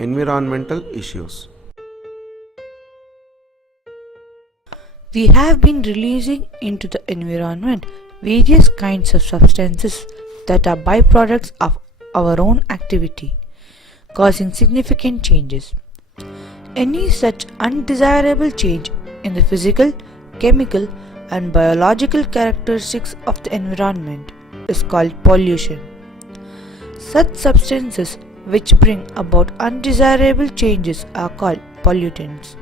environmental issues. We have been releasing into the environment various kinds of substances that are byproducts of our own activity, causing significant changes. Any such undesirable change in the physical, chemical, and biological characteristics of the environment is called pollution. Such substances which bring about undesirable changes are called pollutants.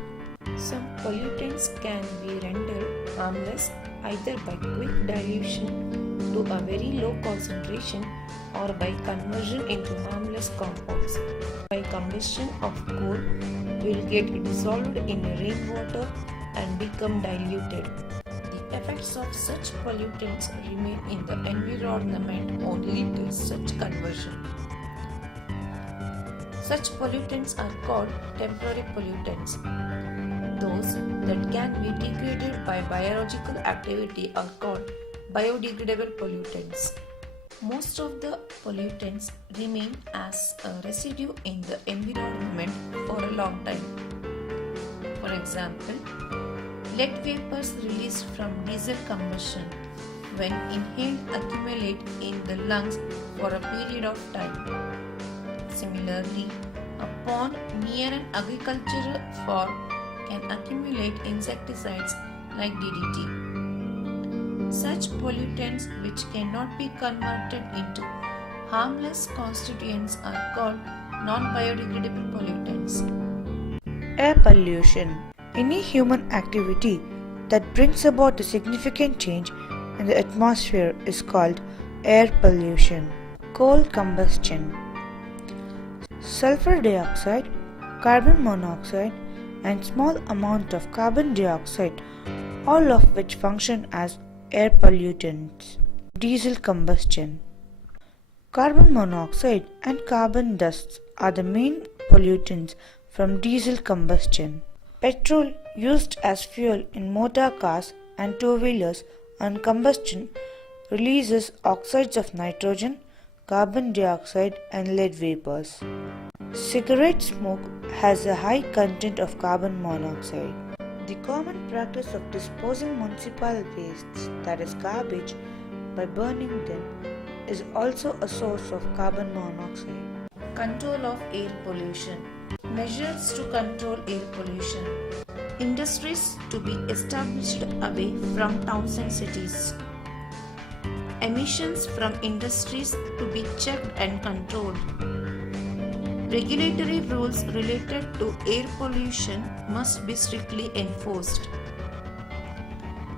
Some pollutants can be rendered harmless either by quick dilution to a very low concentration or by conversion into harmless compounds. By combustion of coal will get dissolved in rainwater and become diluted. The effects of such pollutants remain in the environment only till such conversion. Such pollutants are called temporary pollutants. Those that can be degraded by biological activity are called biodegradable pollutants. Most of the pollutants remain as a residue in the environment for a long time. For example, lead vapors released from diesel combustion, when inhaled, accumulate in the lungs for a period of time. Similarly, a pond near an agricultural farm can accumulate insecticides like DDT. Such pollutants which cannot be converted into harmless constituents are called non-biodegradable pollutants. Air pollution. Any human activity that brings about a significant change in the atmosphere is called air pollution. Coal combustion. Sulfur dioxide, carbon monoxide, and small amount of carbon dioxide, all of which function as air pollutants. Diesel combustion. Carbon monoxide and carbon dusts are the main pollutants from diesel combustion. Petrol used as fuel in motor cars and two-wheelers on combustion releases oxides of nitrogen, carbon dioxide, and lead vapors. Cigarette smoke has a high content of carbon monoxide. The common practice of disposing municipal wastes, that is garbage, by burning them is also a source of carbon monoxide. Control of air pollution. Measures to control air pollution. Industries to be established away from towns and cities. Emissions from industries to be checked and controlled. Regulatory rules related to air pollution must be strictly enforced.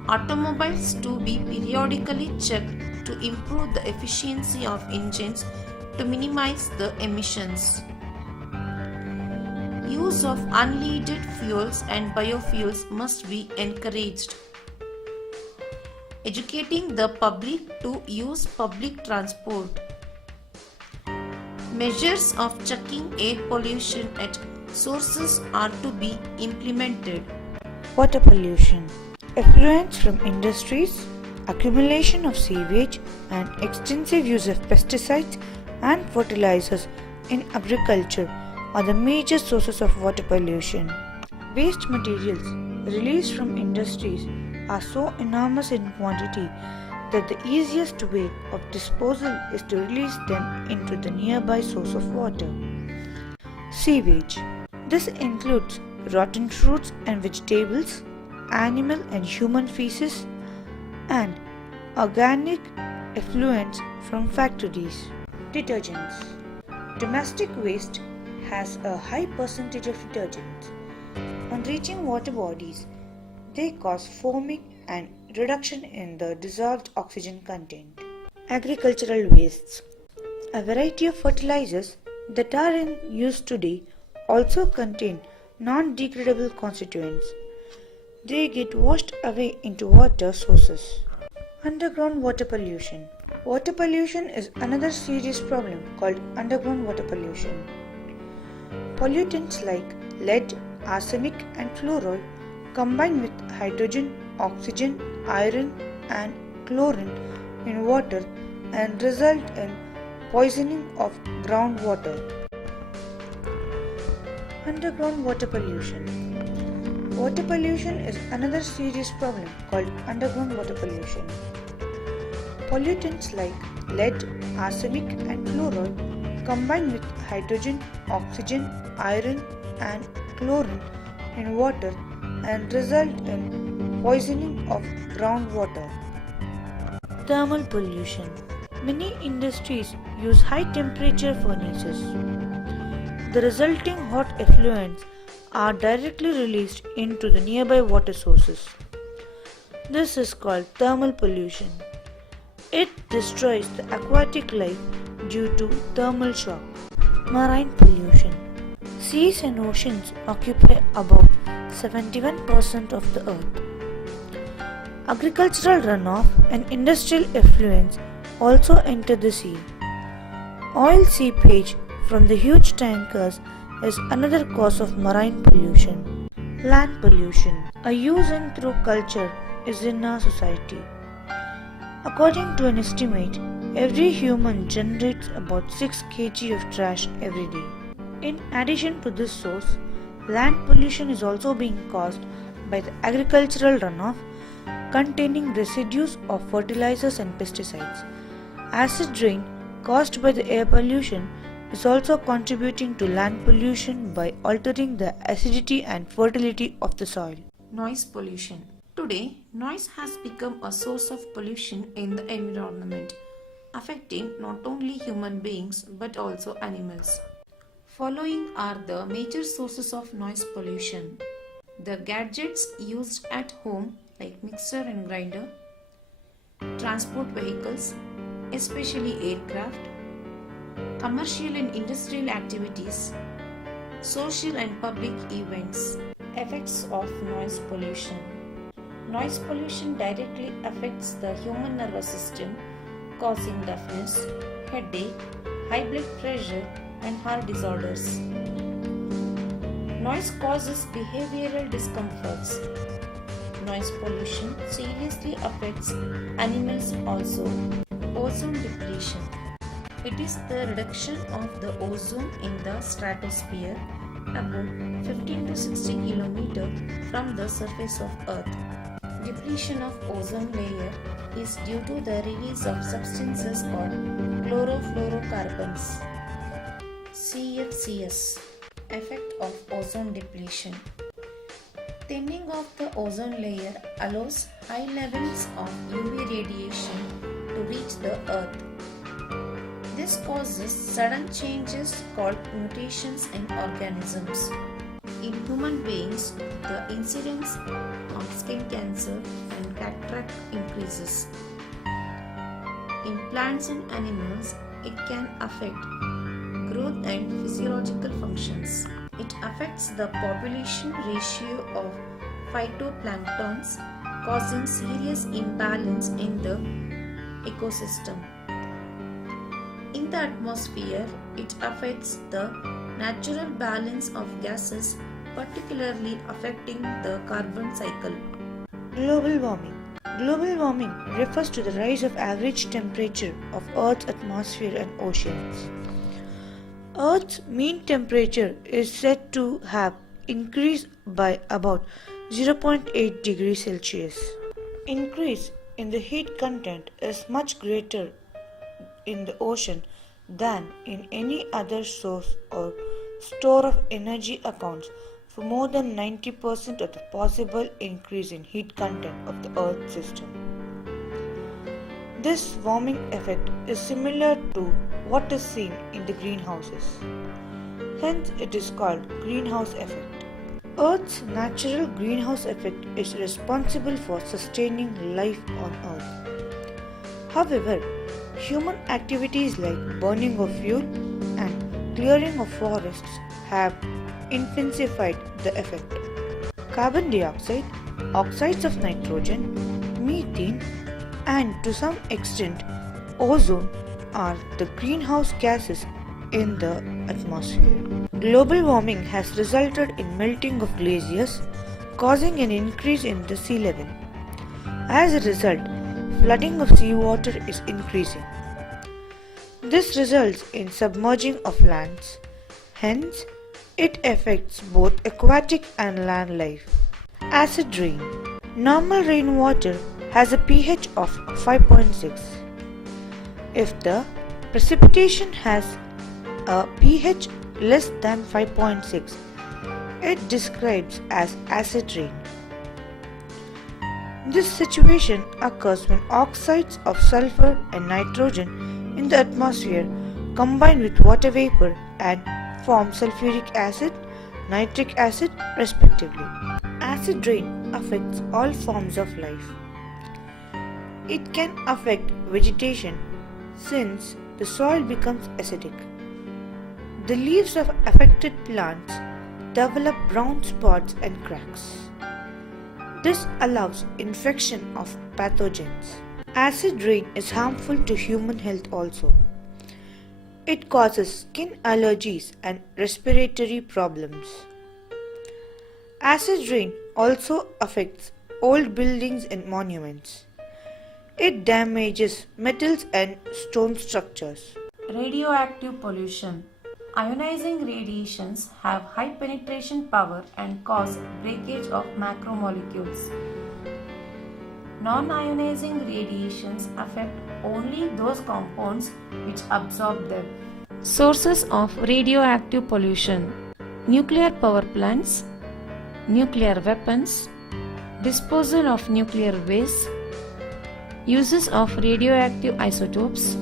Automobiles to be periodically checked to improve the efficiency of engines to minimize the emissions. Use of unleaded fuels and biofuels must be encouraged. Educating the public to use public transport. Measures of checking air pollution at sources are to be implemented. Water pollution. Effluents from industries, accumulation of sewage, and extensive use of pesticides and fertilizers in agriculture are the major sources of water pollution. Waste materials released from industries are so enormous in quantity that the easiest way of disposal is to release them into the nearby source of water. Sewage. This includes rotten fruits and vegetables, animal and human feces, and organic effluents from factories. Detergents. Domestic waste has a high percentage of detergents. On reaching water bodies, they cause foaming and reduction in the dissolved oxygen content. Agricultural wastes. A variety of fertilizers that are in use today also contain non-degradable constituents. They get washed away into water sources. Underground water pollution. Water pollution is another serious problem called underground water pollution. Pollutants like lead, arsenic, and fluoride combine with hydrogen, oxygen, iron, and chlorine in water and result in poisoning of groundwater. Underground water pollution. Water pollution is another serious problem called underground water pollution. Pollutants like lead, arsenic, and fluoride combine with hydrogen, oxygen, iron, and chlorine in water and result in poisoning of groundwater. Thermal pollution. Many industries use high temperature furnaces. The resulting hot effluents are directly released into the nearby water sources. This is called thermal pollution. It destroys the aquatic life due to thermal shock. Marine pollution. Seas and oceans occupy about 71% of the earth. Agricultural runoff and industrial effluents also enter the sea. Oil seepage from the huge tankers is another cause of marine pollution. Land pollution. A use and throw culture is in our society. According to an estimate, every human generates about 6 kg of trash every day. In addition to this source, land pollution is also being caused by the agricultural runoff containing residues of fertilizers and pesticides. Acid rain caused by the air pollution is also contributing to land pollution by altering the acidity and fertility of the soil. Noise pollution. Today, noise has become a source of pollution in the environment, affecting not only human beings but also animals. Following are the major sources of noise pollution. The gadgets used at home like mixer and grinder, transport vehicles, especially aircraft, commercial and industrial activities, social and public events. Effects of noise pollution. Noise pollution directly affects the human nervous system, causing deafness, headache, high blood pressure, and heart disorders. Noise causes behavioral discomforts. Noise pollution seriously affects animals also. Ozone depletion. It is the reduction of the ozone in the stratosphere about 15 to 60 km from the surface of Earth. Depletion of ozone layer is due to the release of substances called chlorofluorocarbons. CFCs. Effect of ozone depletion. Thinning of the ozone layer allows high levels of UV radiation to reach the Earth. This causes sudden changes called mutations in organisms. In human beings, the incidence of skin cancer and cataract increases. In plants and animals, it can affect growth and physiological functions. It affects the population ratio of phytoplanktons, causing serious imbalance in the ecosystem. In the atmosphere, it affects the natural balance of gases, particularly affecting the carbon cycle. Global warming. Global warming refers to the rise of average temperature of Earth's atmosphere and oceans. Earth's mean temperature is said to have increased by about 0.8 degrees Celsius. Increase in the heat content is much greater in the ocean than in any other source or store of energy accounts for more than 90% of the possible increase in heat content of the Earth system. This warming effect is similar to what is seen in the greenhouses. Hence, it is called greenhouse effect. Earth's natural greenhouse effect is responsible for sustaining life on Earth. However, human activities like burning of fuel and clearing of forests have intensified the effect. Carbon dioxide, oxides of nitrogen, methane, and to some extent ozone are the greenhouse gases in the atmosphere. Global warming has resulted in melting of glaciers, causing an increase in the sea level. As a result, flooding of seawater is increasing. This results in submerging of lands. Hence, It affects both aquatic and land life. Acid rain. Normal rainwater has a pH of 5.6. If the precipitation has a pH less than 5.6, it describes as acid rain. This situation occurs when oxides of sulfur and nitrogen in the atmosphere combine with water vapor and form sulfuric acid, nitric acid respectively. Acid rain affects all forms of life. It can affect vegetation since the soil becomes acidic. The leaves of affected plants develop brown spots and cracks. This allows infection of pathogens. Acid rain is harmful to human health also. It causes skin allergies and respiratory problems. Acid rain also affects old buildings and monuments. It damages metals and stone structures. Radioactive pollution. Ionizing radiations have high penetration power and cause breakage of macromolecules. Non-ionizing radiations affect only those compounds which absorb them. Sources of radioactive pollution: nuclear power plants, nuclear weapons, disposal of nuclear waste, uses of radioactive isotopes,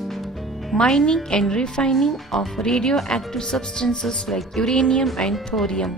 mining and refining of radioactive substances like uranium and thorium.